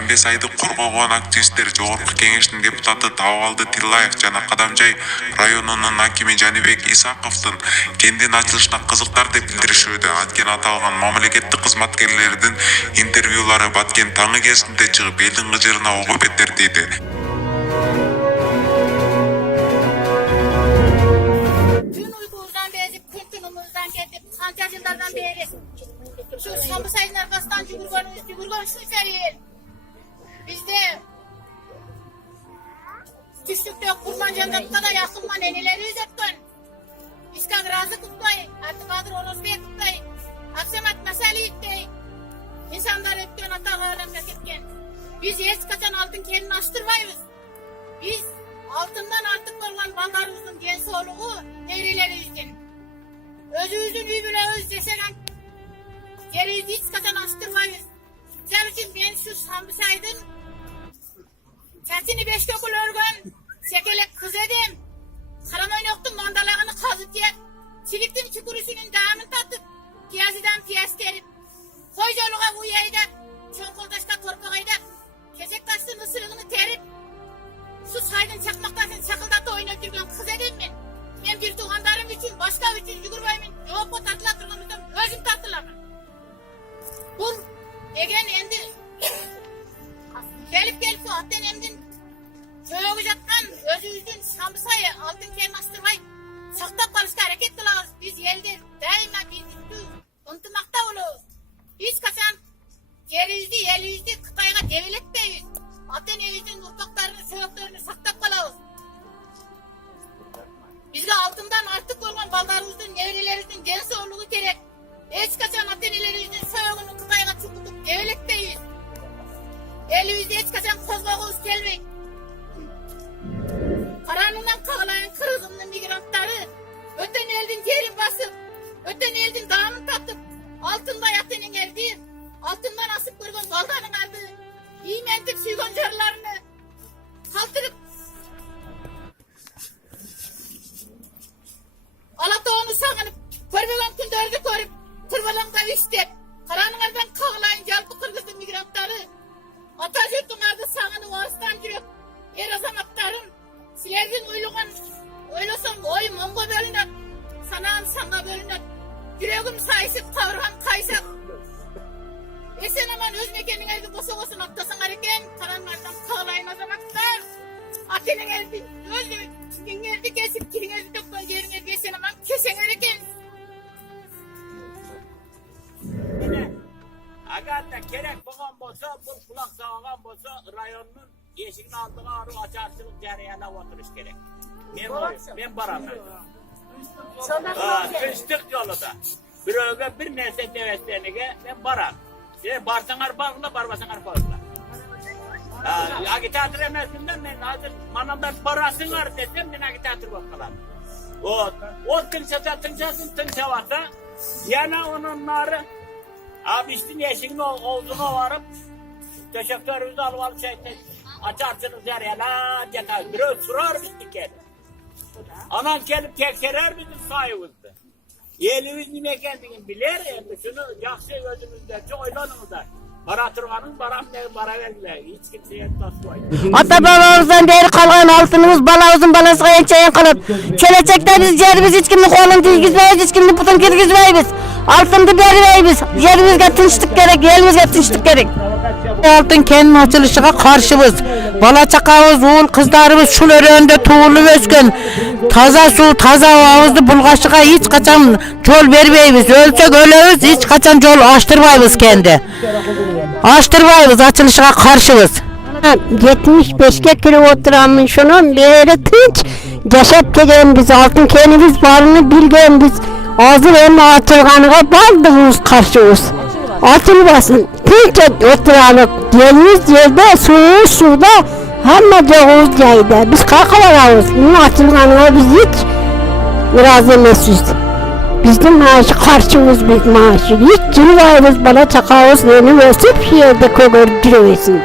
Жанбес айды коргогон активисттер Жогорку Кеңештин депутаты Табалды Тиллаев жана Кадамжай районунун акими Жанибек Исаковдун кендин ачылышына кызыктар деп билдиришүүдө. Анткени аталган мамлекеттик кызматкерлердин интервьюлары баткен таңы кезинде чыгып элдин кыжырына ого бетер дейди. Kanca yıllardan beri şu Şambısay'ın arkasından yugurgan şu seriyin. Bizde düştükte kurban jandarlıkta da yakınman eneleri üzetken. İskak razı kutlayı, Abdülkadir Orosbey kutlayı, Aksemat Mesali ittey. İnsanlar ötken atalarla memleketken. Biz hiç kaçan altın kendini açtırmayız. Biz altından artık olan ballarımızın gen soluğu neyreleri üzdün. Özümüzün üyübüne öz desenen yeri hiç kaçan açtırmayız. Sen için ben şu Şambısay'dın çatini 5 dokul örgün sekelek kız edem. Karamayın yoktum mandalağını kazıt yep. Çiliktim çukurusunun dağını tatıp piyazıdan piyaz terip. Koy joluğa uyayda, çonkoldaşta torpağayda kesek taştın ısırığını terip. Şu saydın çakmaktasın çakıldatı oynatırken kız edem ben. Ben bir tuğandarım için, başka için yugurbayımın yok o tatlılatırlamızdan özüm tatlılamın. Bu egen endi gelip şu attan emdin çoğu jatkan özümüzdün Şambısay'ı altın kelini açtırmay saktap kalışka hareket kılağız. Biz elde daima birlikte unutmakta oluruz. Biz kaçan yeriyüzde Kıtay'a deviletmeyiz. Attan evimizin urpaklarını, söğütlerini saktap kalağız. Bizge altından artık olan ballarımızın, nevrelerimizin gen soğurluğu gerek. Hiç kaçan atenelerimizin soğuğunu Kıtay'a çukutup devletteyiz. Elimizde hiç kaçan kozmağız gelmeyin. Karanından kağlayan kırılımlı migrantları öten eldin yerin basıp, öten eldin dağını tatıp, altında yatenin eldi, altından asıp kırgın baldanın aldı, iğmentip suygoncarlarını kaldırıp Alatoğunu sağınıp, körbelan kündördü körüp, tırbalanda iştep, karanlardan kağlayın jalpı kırgızdı migrantları, Atajurt'unlarda sağını oğuzdan yürüp, er azamatların, silerden oylasam oy mongo bölünür, sanağın sana bölünür, yüreğim sayısıp kavrağım kaysak. Esen aman öz mekenin eldi bosa olsun atlasan hareken, karanlardan kağlayın azamatlar. Atenin eldi, özlü, eldi kesip, kilin eldi doktor yerin eldi esen aman kesen hareken. Agar da gerek boğan bolsa, bu kulak sağıgan bolsa rayonun eşigini aldığı arı açarçılık jarayana oturuş gerek. Ben baramam. Kıştık yolu da. Bir öge bir nese deveslerine ben baram. Barsanar bağla, barbasanar bağla. Agitatör emesinden ben hazır manamdan barasınlar desem ben agitatör bakmalam. O tınça varsa yana onunları abi işte eşinin olduğuna varıp teşekkürümüzü alıp açarsınız yarayana yeter. Bir ötürür biz diker. Anan gelip tekerer bizim sayımızda. Elimiz nime kendini bilir, şunu yakşı gözümüzde, oylanımızda. Para turganın baram ne para verdiler, hiç kimseye tasmayın. Ata babamızdan beri kalan altınımız balamızın balasına ençeyen kalıp, gelecekte biz yerimiz hiç kimin kolunu dilgizmeyiz, hiç kimin putun girgizmeyiz. Altını bermeyiz, yerimizge tinçlik gerek, elimizge tinçlik gerek. Altın kendinin açılışına karşımız. Bala çakağımız, oğul kızlarımız şular önünde tuğulu ösken. Taza su, taza havuzlu bulgaçlığa hiç kaçan yol vermeyiz. Ölsek ölürüz, hiç kaçan yol açtırmayız kendi. Açtırmayız, açılışına karşımız. 75'e kilo oturan şunun beri tinç. Yaşap gelen biz altın kendimiz varını bilgen biz. Ağzı verme atılganıga baldığımız karşımız. Atılmasın. Tinç oturalım. Gelimiz yerde, suda hemen çoğuz yayda. Biz kalkalarız. Bunun atılganıga biz hiç razı emesiz. Bizim maaşı karşımız biz maaşı. Hiç cırvayımız bana çakağız. Benim ösüp şehirde kögör cırvesin.